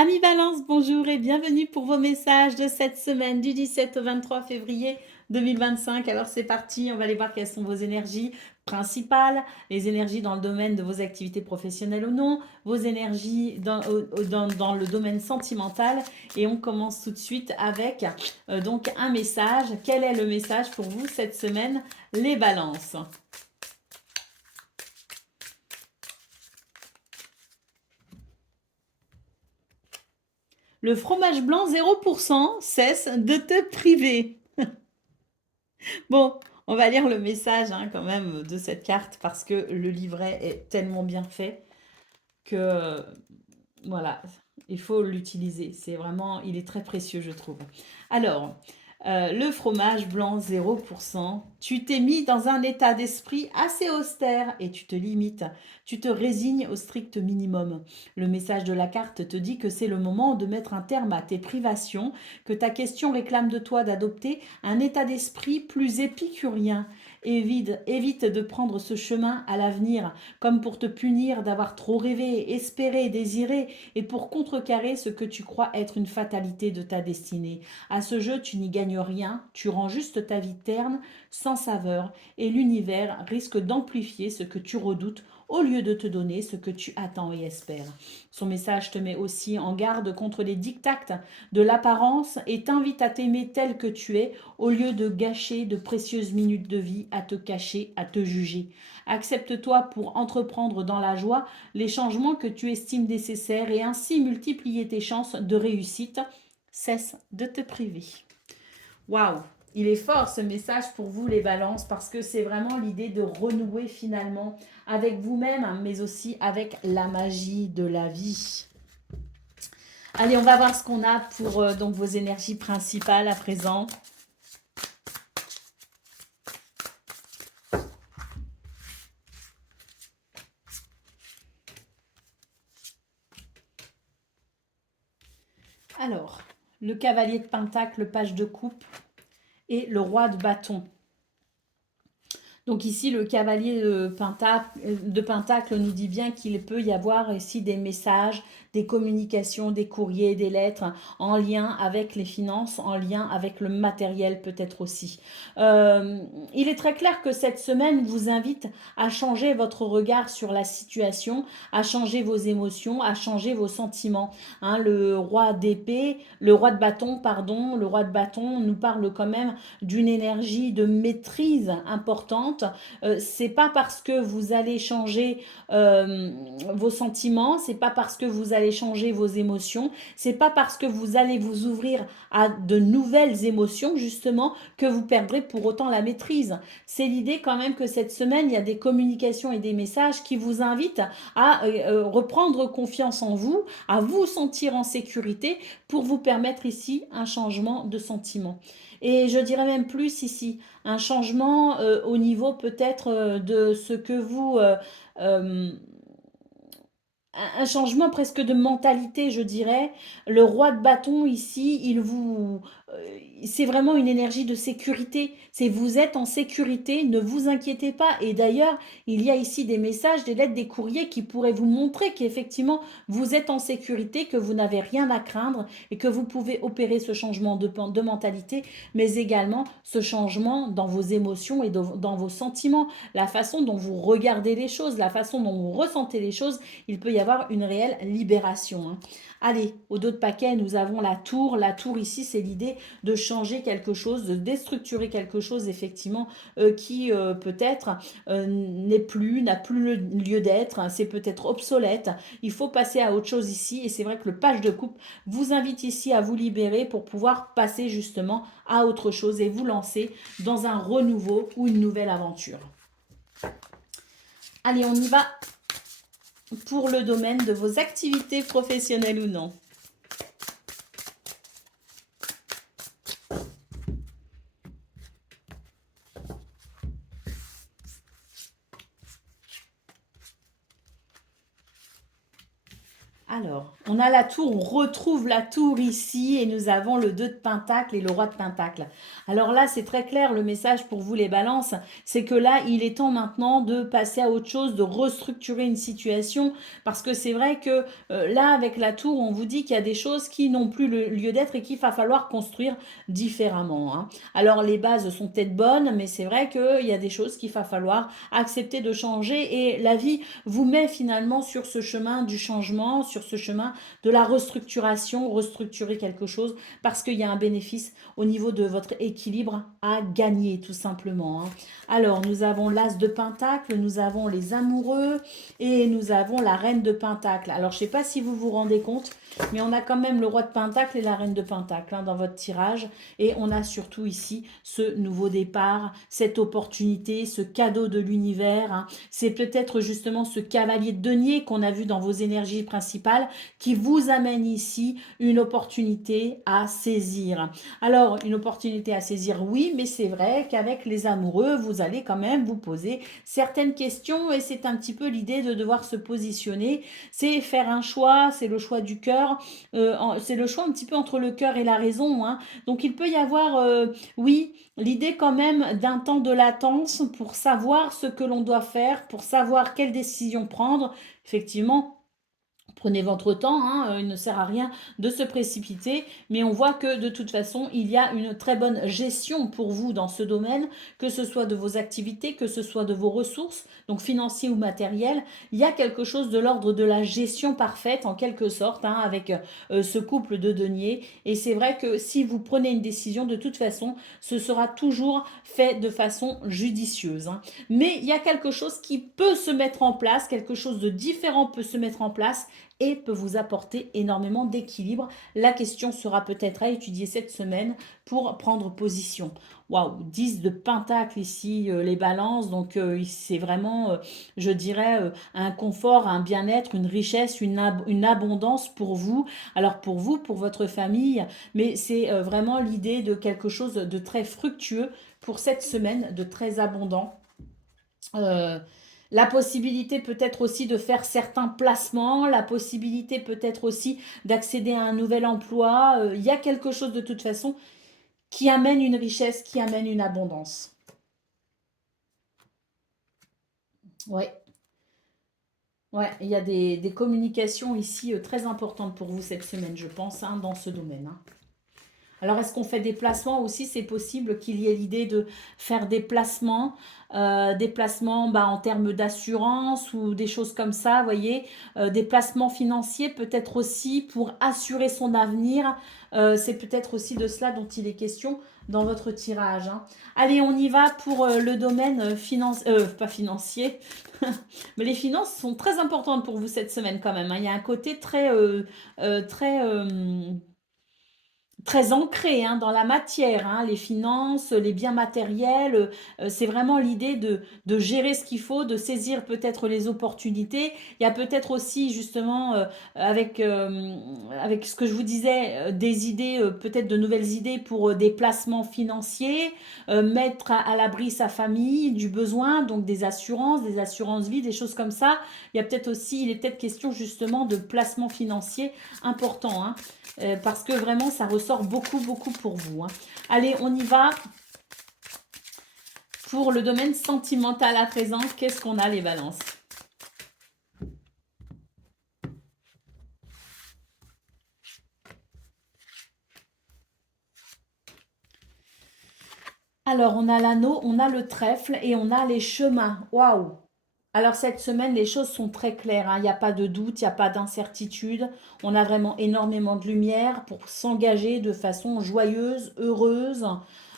Amis Balance, bonjour et bienvenue pour vos messages de cette semaine du 17 au 23 février 2025. Alors c'est parti, on va aller voir quelles sont vos énergies principales, les énergies dans le domaine de vos activités professionnelles ou non, vos énergies dans le domaine sentimental. Et on commence tout de suite avec donc un message. Quel est le message pour vous cette semaine, les balances? Le fromage blanc 0% cesse de te priver. Bon, on va lire le message quand même de cette carte parce que le livret est tellement bien fait que voilà, il faut l'utiliser. C'est vraiment, il est très précieux, je trouve. Alors, le fromage blanc 0%, tu t'es mis dans un état d'esprit assez austère et tu te limites. Tu te résignes au strict minimum. Le message de la carte te dit que c'est le moment de mettre un terme à tes privations, que ta question réclame de toi d'adopter un état d'esprit plus épicurien. Évite de prendre ce chemin à l'avenir comme pour te punir d'avoir trop rêvé, espéré, désiré, et pour contrecarrer ce que tu crois être une fatalité de ta destinée. À ce jeu, tu n'y gagnes rien, tu rends juste ta vie terne, sans saveur, et l'univers risque d'amplifier ce que tu redoutes au lieu de te donner ce que tu attends et espères. Son message te met aussi en garde contre les dictats de l'apparence et t'invite à t'aimer tel que tu es au lieu de gâcher de précieuses minutes de vie à te cacher, à te juger. Accepte-toi pour entreprendre dans la joie les changements que tu estimes nécessaires et ainsi multiplier tes chances de réussite. Cesse de te priver. Waouh! Il est fort ce message pour vous les balances parce que c'est vraiment l'idée de renouer finalement avec vous-même mais aussi avec la magie de la vie. Allez, on va voir ce qu'on a pour donc vos énergies principales à présent. Alors, le cavalier de pentacle, le page de coupe et le roi de bâton. Donc ici, le cavalier de Pentacle nous dit bien qu'il peut y avoir ici des messages, des communications, des courriers, des lettres en lien avec les finances, en lien avec le matériel peut-être aussi. Il est très clair que cette semaine vous invite à changer votre regard sur la situation, à changer vos émotions, à changer vos sentiments. Hein, le roi d'épée, le roi de bâton, pardon, le roi de bâton nous parle quand même d'une énergie de maîtrise importante. C'est pas parce que vous allez changer vos sentiments, c'est pas parce que vous allez changer vos émotions, c'est pas parce que vous allez vous ouvrir à de nouvelles émotions justement que vous perdrez pour autant la maîtrise. C'est l'idée quand même que cette semaine, il y a des communications et des messages qui vous invitent à reprendre confiance en vous, à vous sentir en sécurité pour vous permettre ici un changement de sentiment. Et je dirais même plus ici, un changement au niveau peut-être de ce que vous... euh, un changement presque de mentalité, je dirais. Le roi de bâton ici, c'est vraiment une énergie de sécurité. C'est vous êtes en sécurité, ne vous inquiétez pas. Et d'ailleurs, il y a ici des messages, des lettres, des courriers qui pourraient vous montrer qu'effectivement vous êtes en sécurité, que vous n'avez rien à craindre et que vous pouvez opérer ce changement de mentalité, mais également ce changement dans vos émotions et dans vos sentiments, la façon dont vous regardez les choses, la façon dont vous ressentez les choses. Il peut y avoir une réelle libération. Allez, au dos de paquet, nous avons la tour. La tour ici, c'est l'idée de changer quelque chose, de déstructurer quelque chose, effectivement, qui peut-être n'a plus le lieu d'être, c'est peut-être obsolète. Il faut passer à autre chose ici. Et c'est vrai que le page de coupe vous invite ici à vous libérer pour pouvoir passer justement à autre chose et vous lancer dans un renouveau ou une nouvelle aventure. Allez, on y va pour le domaine de vos activités professionnelles ou non. Alors, On a la tour, on retrouve la tour ici et nous avons le 2 de Pentacle et le roi de Pentacle. Alors là, c'est très clair, le message pour vous les balances, c'est que là, il est temps maintenant de passer à autre chose, de restructurer une situation, parce que c'est vrai que là, avec la tour, on vous dit qu'il y a des choses qui n'ont plus le lieu d'être et qu'il va falloir construire différemment, hein. Alors les bases sont peut-être bonnes, mais c'est vrai qu'il y a des choses qu'il va falloir accepter de changer et la vie vous met finalement sur ce chemin du changement, sur ce chemin de la restructuration, restructurer quelque chose parce qu'il y a un bénéfice au niveau de votre équilibre à gagner tout simplement, hein. Alors nous avons l'as de Pentacle, nous avons les amoureux et nous avons la reine de Pentacle. Alors je ne sais pas si vous vous rendez compte, mais on a quand même le roi de Pentacle et la reine de Pentacle, hein, dans votre tirage. Et on a surtout ici ce nouveau départ, cette opportunité, ce cadeau de l'univers, hein. C'est peut-être justement ce cavalier de denier qu'on a vu dans vos énergies principales qui vous amène ici une opportunité à saisir. Alors, une opportunité à saisir, oui, mais c'est vrai qu'avec les amoureux, vous allez quand même vous poser certaines questions et c'est un petit peu l'idée de devoir se positionner. C'est faire un choix, c'est le choix du cœur, c'est le choix un petit peu entre le cœur et la raison, hein. Donc, il peut y avoir, oui, l'idée quand même d'un temps de latence pour savoir ce que l'on doit faire, pour savoir quelle décision prendre. Effectivement, prenez votre temps, hein, il ne sert à rien de se précipiter, mais on voit que de toute façon, il y a une très bonne gestion pour vous dans ce domaine, que ce soit de vos activités, que ce soit de vos ressources, donc financiers ou matériels. Il y a quelque chose de l'ordre de la gestion parfaite, en quelque sorte, hein, avec ce couple de deniers. Et c'est vrai que si vous prenez une décision, de toute façon, ce sera toujours fait de façon judicieuse, hein. Mais il y a quelque chose qui peut se mettre en place, quelque chose de différent peut se mettre en place et peut vous apporter énormément d'équilibre. La question sera peut-être à étudier cette semaine pour prendre position. Waouh, 10 de pentacle ici, les balances, donc c'est vraiment, je dirais, un confort, un bien-être, une richesse, une abondance pour vous. Alors pour vous, pour votre famille, mais c'est vraiment l'idée de quelque chose de très fructueux pour cette semaine, de très abondant. Euh, la possibilité peut-être aussi de faire certains placements, la possibilité peut-être aussi d'accéder à un nouvel emploi. Il y a quelque chose de toute façon qui amène une richesse, qui amène une abondance. Ouais, ouais, il y a des communications ici très importantes pour vous cette semaine, je pense, hein, dans ce domaine, hein. Alors, est-ce qu'on fait des placements aussi? C'est possible qu'il y ait l'idée de faire des placements bah, en termes d'assurance ou des choses comme ça, vous voyez, des placements financiers peut-être aussi pour assurer son avenir. C'est peut-être aussi de cela dont il est question dans votre tirage, hein. Allez, on y va pour le domaine pas financier, mais les finances sont très importantes pour vous cette semaine quand même, hein. Il y a un côté très très ancré, hein, dans la matière, hein, les finances, les biens matériels. C'est vraiment l'idée de gérer ce qu'il faut, de saisir peut-être les opportunités. Il y a peut-être aussi justement avec ce que je vous disais, des idées, peut-être de nouvelles idées pour des placements financiers, mettre à l'abri sa famille du besoin, donc des assurances vie, des choses comme ça. Il y a peut-être aussi, il est peut-être question justement de placements financiers importants, hein, parce que vraiment, ça ressort beaucoup, beaucoup pour vous, hein. Allez, on y va pour le domaine sentimental à présent. Qu'est-ce qu'on a, les balances? Alors, on a l'anneau, on a le trèfle et on a les chemins. Waouh! Alors, cette semaine, les choses sont très claires, hein. Il n'y a pas de doute, il n'y a pas d'incertitude. On a vraiment énormément de lumière pour s'engager de façon joyeuse, heureuse.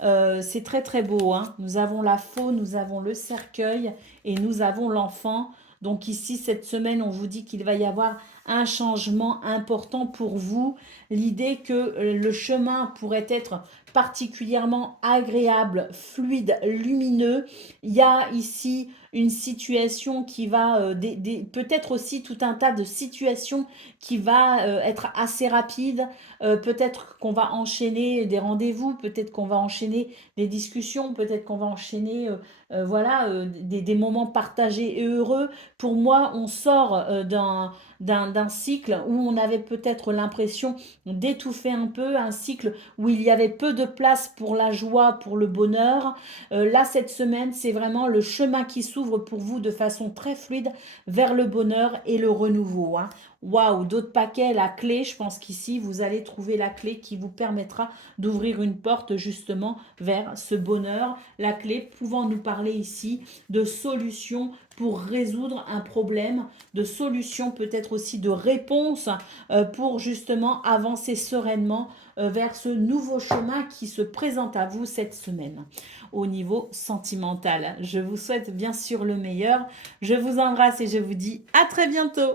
C'est très très beau, hein. Nous avons la faux, nous avons le cercueil et nous avons l'enfant. Donc ici, cette semaine, on vous dit qu'il va y avoir un changement important pour vous. L'idée que le chemin pourrait être particulièrement agréable, fluide, lumineux. Il y a ici une situation qui va, peut-être aussi tout un tas de situations qui va être assez rapide. Peut-être qu'on va enchaîner des rendez-vous, peut-être qu'on va enchaîner des discussions, peut-être qu'on va enchaîner voilà, des moments partagés et heureux. Pour moi, on sort d'un cycle où on avait peut-être l'impression d'étouffer un peu, un cycle où il y avait peu de place pour la joie, pour le bonheur. Là, cette semaine, c'est vraiment le chemin qui s'ouvre pour vous de façon très fluide vers le bonheur et le renouveau. Hein. Waouh, d'autres paquets, la clé, je pense qu'ici, vous allez trouver la clé qui vous permettra d'ouvrir une porte justement vers ce bonheur. La clé pouvant nous parler ici de solutions pour résoudre un problème, de solutions peut-être aussi de réponses pour justement avancer sereinement vers ce nouveau chemin qui se présente à vous cette semaine au niveau sentimental. Je vous souhaite bien sûr le meilleur. Je vous embrasse et je vous dis à très bientôt.